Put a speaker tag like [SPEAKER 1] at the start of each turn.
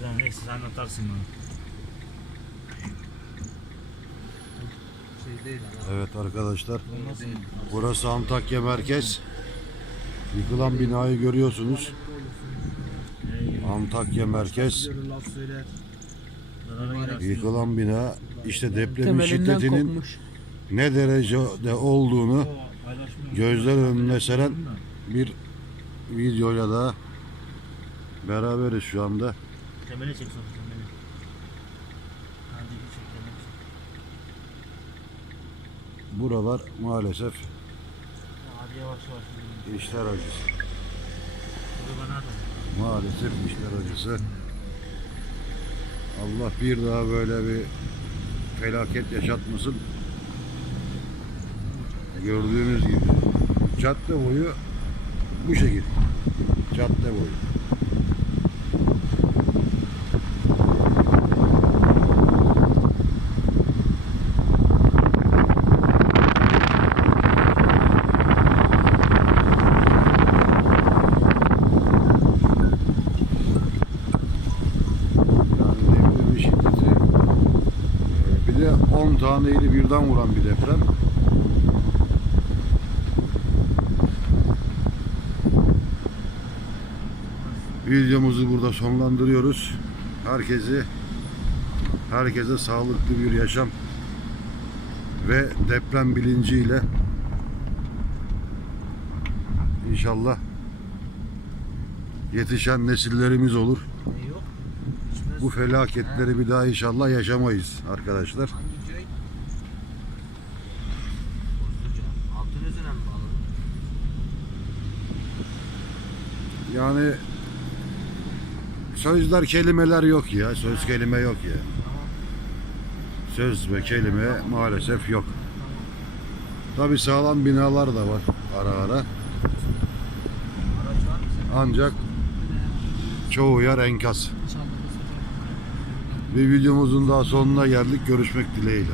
[SPEAKER 1] Falan neyse sen anlatarsın bana.
[SPEAKER 2] Şey değil ama.
[SPEAKER 3] Evet arkadaşlar.
[SPEAKER 1] Mı?
[SPEAKER 3] Burası Antakya merkez. Yıkılan binayı görüyorsunuz. Antakya merkez. Yıkılan bina işte depremin şiddetinin ne derecede olduğunu gözler önüne seren bir videoyla da beraberiz şu anda.
[SPEAKER 1] Temeli çek sonra temeli. Hadi bir çek temeli çek.
[SPEAKER 3] Buralar maalesef
[SPEAKER 1] Hadi yavaş yavaş.
[SPEAKER 3] işler acısı.
[SPEAKER 1] Dur bana.
[SPEAKER 3] Maalesef işler acısı. Allah bir daha böyle bir felaket yaşatmasın. Gördüğünüz gibi cadde boyu bu şekil. Cadde boyu. Yani depremin şiddeti e, de 10 taneyle birden vuran bir deprem. Videomuzu burada sonlandırıyoruz. Herkesi herkese sağlıklı bir yaşam ve deprem bilinciyle inşallah yetişen nesillerimiz olur. Bu felaketleri bir daha inşallah yaşamayız arkadaşlar. Yani sözler kelimeler yok ya. Söz kelime yok ya. Söz ve kelime maalesef yok. Tabi sağlam binalar da var ara ara. Ancak çoğu yer enkaz. Bir videomuzun daha sonuna geldik. Görüşmek dileğiyle.